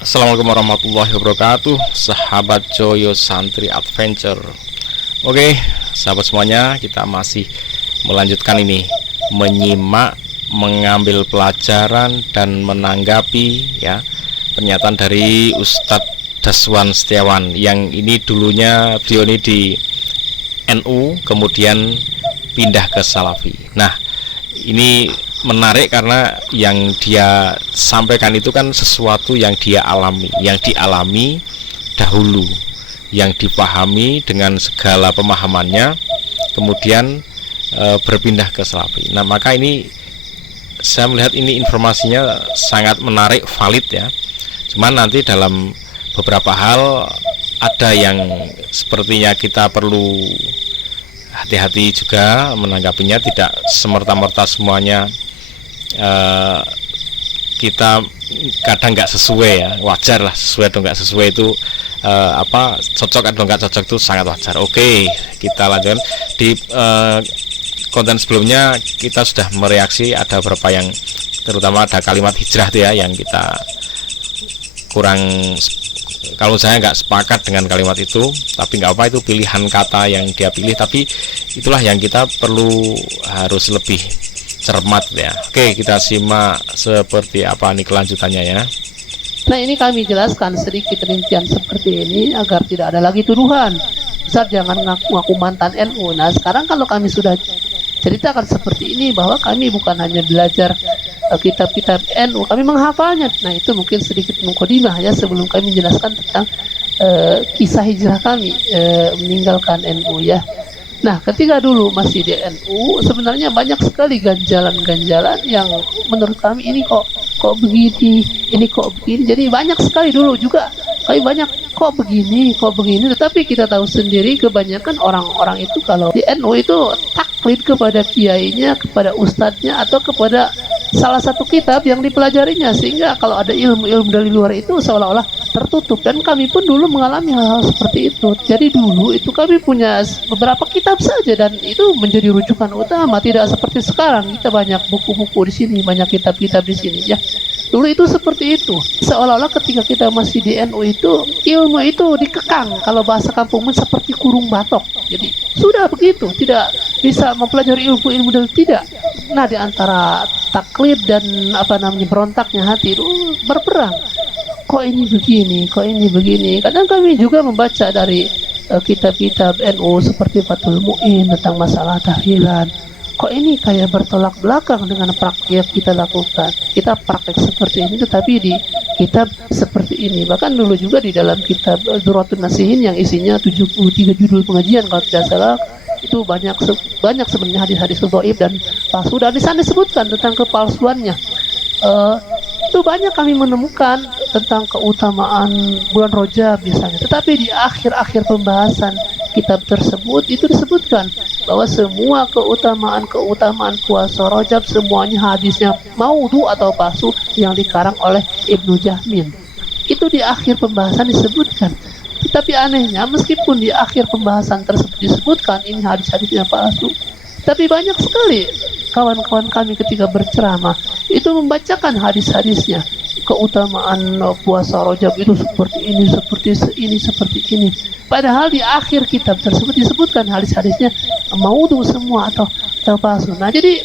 Assalamualaikum warahmatullahi wabarakatuh, sahabat Joyo Santri Adventure. Oke, sahabat semuanya, kita masih melanjutkan ini, menyimak, mengambil pelajaran dan menanggapi ya pernyataan dari Ustadz Daswan Setiawan yang ini dulunya beliau ini di NU kemudian pindah ke Salafi. Nah, ini menarik karena yang dia sampaikan itu kan sesuatu yang dia alami, yang dialami dahulu, yang dipahami dengan segala pemahamannya, kemudian berpindah ke Salafi. Nah, maka ini saya melihat ini informasinya sangat menarik, valid ya. Cuman nanti dalam beberapa hal ada yang sepertinya kita perlu hati-hati juga menanggapinya, tidak semerta-merta semuanya kita kadang nggak sesuai ya, wajar lah, sesuai atau nggak sesuai itu cocok atau nggak cocok itu sangat wajar. Oke, kita lanjutkan di konten sebelumnya. Kita sudah mereaksi ada beberapa yang, terutama ada kalimat hijrah tuh ya, yang kita kurang, kalau saya nggak sepakat dengan kalimat itu, tapi nggak apa, itu pilihan kata yang dia pilih, tapi itulah yang kita perlu harus lebih cermat ya. Oke, kita simak seperti apa nih kelanjutannya ya. Nah, ini kami jelaskan sedikit rincian seperti ini agar tidak ada lagi tuduhan, Ustaz jangan ngaku mantan NU. Nah, sekarang kalau kami sudah ceritakan seperti ini, bahwa kami bukan hanya belajar kitab-kitab NU, kami menghafalnya. Nah, itu mungkin sedikit mukadimah ya sebelum kami menjelaskan tentang kisah hijrah kami meninggalkan NU ya. Nah, ketika dulu masih di NU, sebenarnya banyak sekali ganjalan-ganjalan yang menurut kami ini kok begini, ini kok begini. Jadi banyak sekali dulu juga kami banyak kok begini, tetapi kita tahu sendiri kebanyakan orang-orang itu kalau di NU itu taklid kepada kiainya, kepada ustadznya, atau kepada salah satu kitab yang dipelajarinya, sehingga kalau ada ilmu-ilmu dari luar itu seolah-olah tertutup. Dan kami pun dulu mengalami hal-hal seperti itu. Jadi dulu itu kami punya beberapa kitab saja, dan itu menjadi rujukan utama. Tidak seperti sekarang kita banyak buku-buku di sini, banyak kitab-kitab di sini ya. Dulu itu seperti itu, seolah-olah ketika kita masih di NU itu ilmu itu dikekang, kalau bahasa kampung seperti kurung batok. Jadi sudah begitu, tidak bisa mempelajari ilmu-ilmu dan tidak. Nah, di antara taklid dan berontaknya hati itu berperang. Kok ini begini, kok ini begini. Kadang kami juga membaca dari kitab-kitab NU seperti Fathul Mu'in tentang masalah tahlilan. Kok ini kayak bertolak belakang dengan praktek yang kita lakukan. Kita praktek seperti ini tetapi di kitab seperti ini. Bahkan dulu juga di dalam kitab Dzurratun Nasihin yang isinya 73 judul pengajian kalau tidak salah, itu banyak sebenarnya hadis-hadis dhaif dan palsu, dan di sana disebutkan tentang kepalsuannya. Itu banyak kami menemukan tentang keutamaan bulan Rajab misalnya. Tetapi di akhir-akhir pembahasan kitab tersebut itu disebutkan bahwa semua keutamaan puasa Rajab semuanya hadisnya maudhu atau palsu yang dikarang oleh Ibnu Jahmin. Itu di akhir pembahasan disebutkan. Tapi anehnya, meskipun di akhir pembahasan tersebut disebutkan ini hadis-hadisnya palsu, tapi banyak sekali kawan-kawan kami ketika berceramah itu membacakan hadis-hadisnya. Keutamaan puasa Rajab itu seperti ini, seperti ini. Padahal di akhir kitab tersebut disebutkan hadis-hadisnya maudhu semua atau palsu. Nah, jadi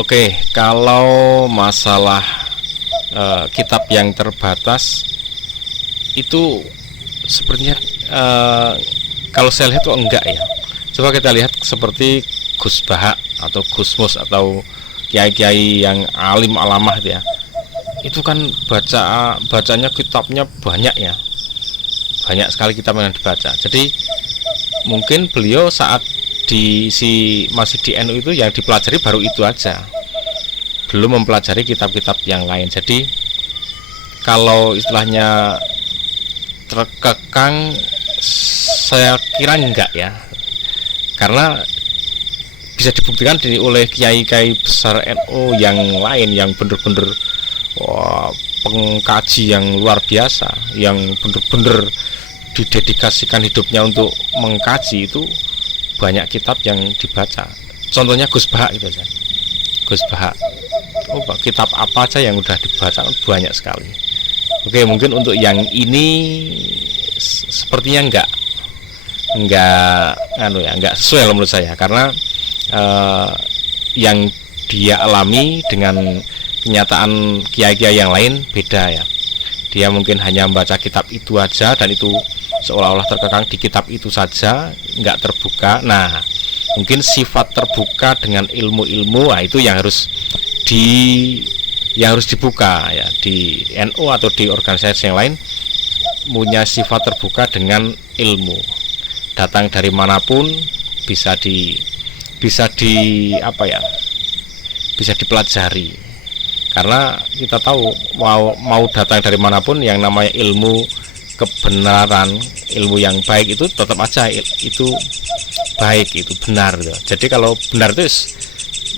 oke, kalau masalah kitab yang terbatas itu sepertinya kalau saya lihat tuh enggak ya. Coba kita lihat seperti Gus Bahak atau Gus Mus atau kiai-kiai yang alim alamah ya. Itu kan bacanya kitabnya banyak ya. Banyak sekali kitab yang dibaca. Jadi mungkin beliau saat masih di NU itu yang dipelajari baru itu aja. Belum mempelajari kitab-kitab yang lain. Jadi kalau istilahnya terkekang, saya kira enggak ya, karena bisa dibuktikan oleh kiai-kiai besar NU yang lain yang bener-bener pengkaji yang luar biasa, yang bener-bener didedikasikan hidupnya untuk mengkaji. Itu banyak kitab yang dibaca. Contohnya Gus Bahak itu aja. Gus Bahak, kitab apa aja yang udah dibaca banyak sekali. Oke, mungkin untuk yang ini sepertinya enggak sesuai menurut saya, karena yang dia alami dengan kenyataan kiai-kiai yang lain beda ya. Dia mungkin hanya membaca kitab itu aja, dan itu seolah-olah terkekang di kitab itu saja, nggak terbuka. Nah, mungkin sifat terbuka dengan ilmu-ilmu, itu yang harus dibuka ya, di NU atau di organisasi yang lain punya sifat terbuka dengan ilmu, datang dari manapun bisa dipelajari, karena kita tahu mau datang dari manapun yang namanya ilmu kebenaran, ilmu yang baik itu tetap aja itu baik, itu benar gitu. Jadi kalau benar itu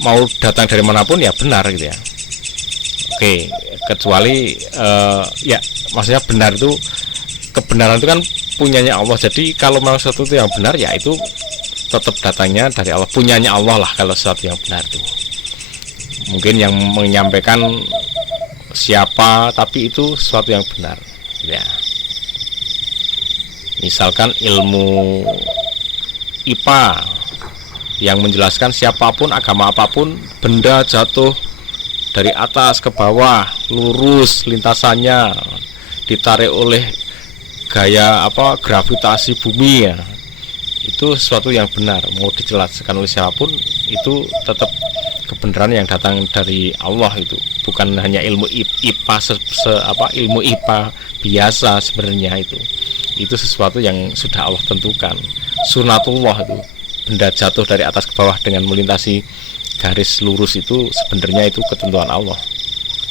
mau datang dari manapun ya benar gitu ya. Oke, kecuali ya maksudnya benar itu, kebenaran itu kan punyanya Allah. Jadi kalau memang sesuatu itu yang benar ya itu tetap datangnya dari Allah, punyanya Allah lah kalau sesuatu yang benar itu. Mungkin yang menyampaikan siapa, tapi itu sesuatu yang benar ya. Misalkan ilmu IPA yang menjelaskan siapapun, agama apapun, benda jatuh dari atas ke bawah lurus lintasannya, ditarik oleh gaya gravitasi bumi ya, itu sesuatu yang benar. Mau dijelaskan oleh siapapun, itu tetap kebenaran yang datang dari Allah. Itu bukan hanya ilmu IPA ilmu IPA biasa. Sebenarnya itu sesuatu yang sudah Allah tentukan, sunatullah. Itu benda jatuh dari atas ke bawah dengan melintasi garis lurus, itu sebenarnya itu ketentuan Allah.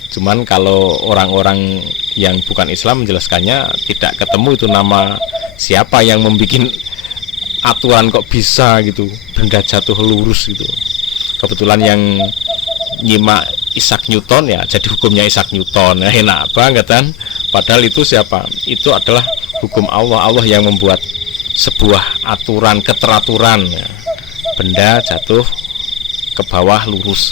Cuman kalau orang-orang yang bukan Islam menjelaskannya tidak ketemu itu nama siapa yang membuat aturan kok bisa gitu benda jatuh lurus gitu. Kebetulan yang nyimak Isaac Newton ya, jadi hukumnya Isaac Newton, enak banget kan. Padahal itu siapa? Itu adalah hukum Allah. Allah yang membuat sebuah aturan, keteraturan ya. Benda jatuh ke bawah lurus.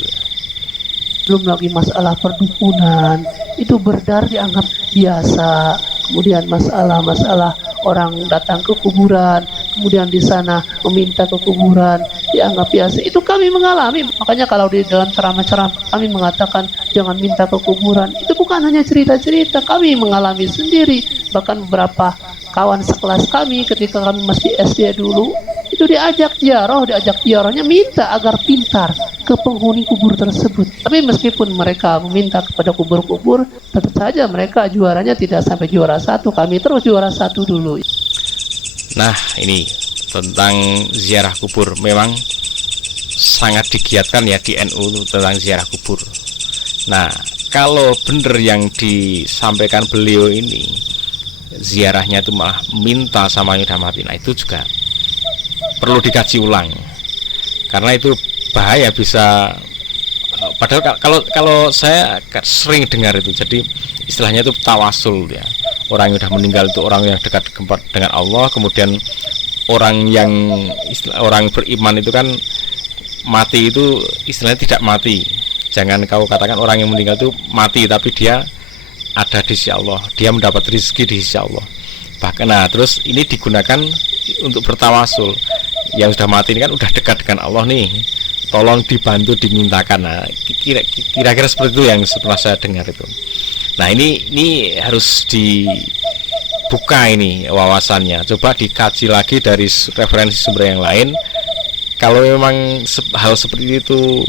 Belum lagi masalah perdukunan, itu berdar dianggap biasa. Kemudian masalah orang datang ke kuburan, kemudian di sana meminta ke kuburan, dianggap biasa. Itu kami mengalami. Makanya kalau di dalam ceramah-ceramah kami mengatakan jangan minta ke kuburan, itu bukan hanya cerita-cerita, kami mengalami sendiri. Bahkan beberapa kawan sekelas kami ketika kami masih SD dulu, itu diajak ziarahnya minta agar pintar ke penghuni kubur tersebut. Tapi meskipun mereka meminta kepada kubur-kubur, tetap saja mereka juaranya tidak sampai juara 1. Kami terus juara 1 dulu. Nah, ini tentang ziarah kubur memang sangat digiatkan ya di NU tentang ziarah kubur. Nah, kalau benar yang disampaikan beliau ini, ziarahnya itu malah minta sama yang udah mati, nah itu juga perlu dikaji ulang, karena itu bahaya, bisa padahal kalau saya sering dengar itu, jadi istilahnya itu tawasul ya. Orang yang sudah meninggal itu orang yang dekat dengan Allah, kemudian orang beriman itu kan mati itu istilahnya tidak mati. Jangan kau katakan orang yang meninggal itu mati, tapi dia ada di sisi Allah, dia mendapat rezeki di sisi Allah. Bahkan terus ini digunakan untuk bertawasul. Yang sudah mati ini kan udah dekat dengan Allah nih, tolong dibantu, dimintakan. Nah, kira-kira seperti itu yang pernah saya dengar itu. Nah, ini harus dibuka ini wawasannya, coba dikaji lagi dari referensi sumber yang lain. Kalau memang hal seperti itu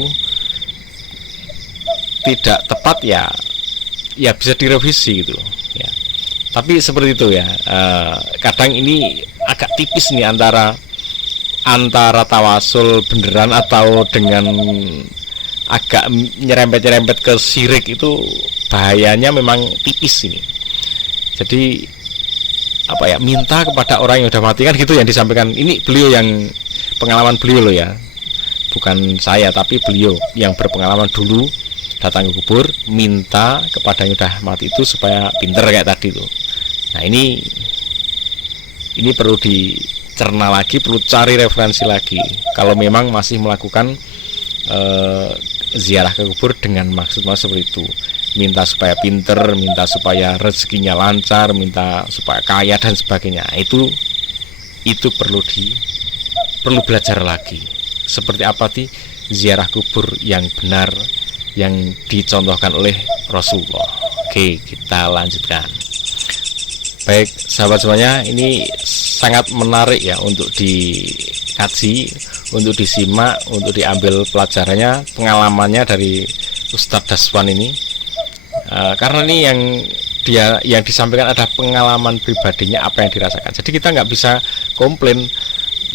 tidak tepat ya bisa direvisi gitu ya. Tapi seperti itu ya, kadang ini agak tipis nih antara tawasul beneran atau dengan agak nyerempet ke syirik. Itu bahayanya memang tipis ini. Jadi minta kepada orang yang sudah mati kan gitu yang disampaikan. Ini beliau yang pengalaman beliau loh ya, bukan saya, tapi beliau yang berpengalaman dulu datang ke kubur, minta kepada yang sudah mati itu supaya pinter kayak tadi tuh. Nah, ini perlu dicerna lagi, perlu cari referensi lagi. Kalau memang masih melakukan ziarah ke kubur dengan maksud seperti itu, minta supaya pinter, minta supaya rezekinya lancar, minta supaya kaya dan sebagainya. Itu perlu belajar lagi seperti apa sih ziarah kubur yang benar yang dicontohkan oleh Rasulullah. Oke, kita lanjutkan. Baik sahabat semuanya, ini sangat menarik ya untuk dikaji, untuk disimak, untuk diambil pelajarannya, pengalamannya dari Ustadz Daswan ini. Karena ini yang disampaikan ada pengalaman pribadinya, apa yang dirasakan. Jadi kita nggak bisa komplain,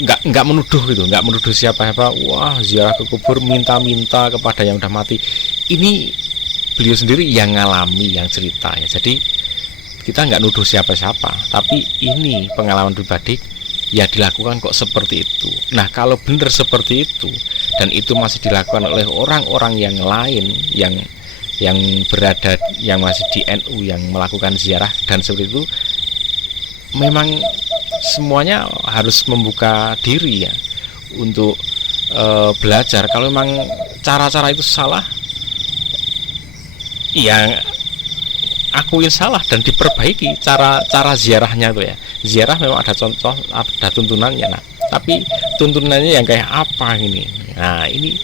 nggak menuduh gitu, nggak menuduh siapa-siapa. Wah, ziarah ke kubur minta-minta kepada yang udah mati. Ini beliau sendiri yang ngalami, yang cerita ya. Jadi kita nggak nuduh siapa-siapa, tapi ini pengalaman pribadi ya, dilakukan kok seperti itu. Nah, kalau benar seperti itu dan itu masih dilakukan oleh orang-orang yang lain yang berada, yang masih di NU, yang melakukan ziarah dan seperti itu, memang semuanya harus membuka diri ya untuk belajar. Kalau memang cara-cara itu salah, ya akuin salah dan diperbaiki cara ziarahnya tuh ya. Ziarah memang ada contoh, ada tuntunannya. Nah, tapi tuntunannya yang kayak apa ini? Nah, ini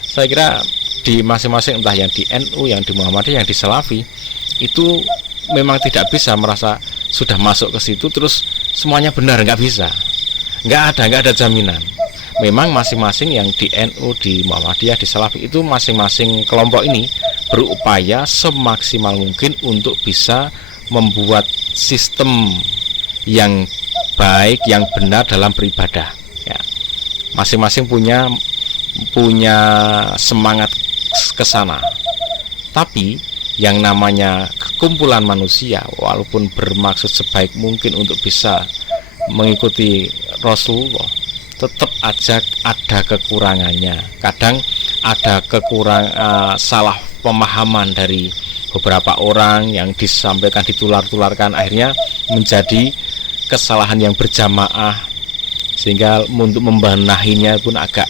saya kira di masing-masing, entah yang di NU, yang di Muhammadiyah, yang di Salafi, itu memang tidak bisa merasa sudah masuk ke situ terus semuanya benar, nggak bisa, nggak ada jaminan. Memang masing-masing yang di NU, di Muhammadiyah, di Salafi itu masing-masing kelompok ini berupaya semaksimal mungkin untuk bisa membuat sistem yang baik, yang benar dalam beribadah ya. Masing-masing punya semangat ke sana. Tapi yang namanya kumpulan manusia, walaupun bermaksud sebaik mungkin untuk bisa mengikuti Rasulullah, tetap aja ada kekurangannya. Kadang ada salah pemahaman dari beberapa orang yang disampaikan, ditular-tularkan, akhirnya menjadi kesalahan yang berjamaah, sehingga untuk membenahinya pun agak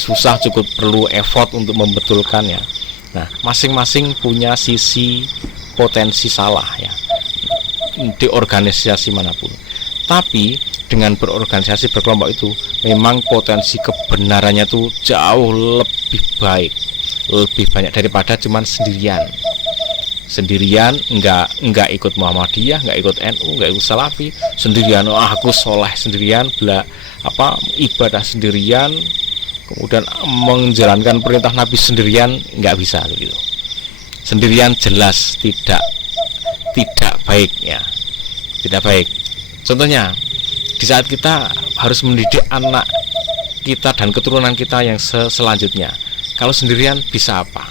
susah, cukup perlu effort untuk membetulkannya. Nah, masing-masing punya sisi potensi salah ya di organisasi manapun. Tapi dengan berorganisasi, berkelompok itu memang potensi kebenarannya tuh jauh lebih baik, lebih banyak daripada cuman sendirian nggak ikut Muhammadiyah, nggak ikut NU, nggak ikut Salafi, sendirian. Aku soleh sendirian, ibadah sendirian, kemudian menjalankan perintah Nabi sendirian, nggak bisa gitu. Sendirian jelas tidak baik ya, tidak baik. Contohnya di saat kita harus mendidik anak kita dan keturunan kita yang selanjutnya, kalau sendirian bisa apa?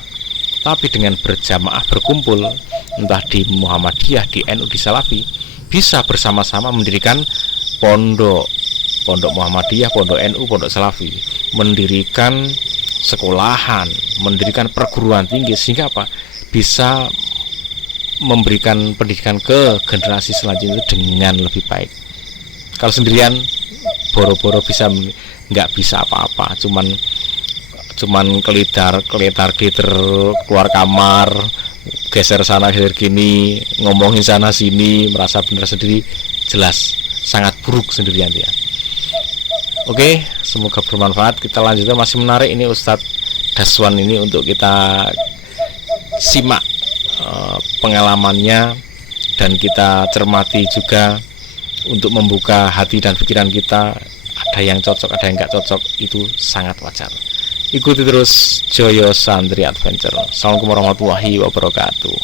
Tapi dengan berjamaah, berkumpul, entah di Muhammadiyah, di NU, di Salafi, bisa bersama-sama mendirikan pondok Muhammadiyah, pondok NU, pondok Salafi, mendirikan sekolahan, mendirikan perguruan tinggi, sehingga apa? Bisa memberikan pendidikan ke generasi selanjutnya dengan lebih baik. Kalau sendirian boro-boro bisa nggak bisa apa-apa, cuman kelitar keluar kamar, geser sana geser kini, ngomongin sana sini, merasa benar sendiri, jelas sangat buruk sendirian dia. Oke, semoga bermanfaat. Kita lanjutkan, masih menarik ini Ustadz Daswan ini untuk kita simak pengalamannya dan kita cermati juga untuk membuka hati dan pikiran kita. Ada yang cocok, ada yang nggak cocok, itu sangat wajar. Ikuti terus Joyo Santri Adventure. Assalamualaikum warahmatullahi wabarakatuh.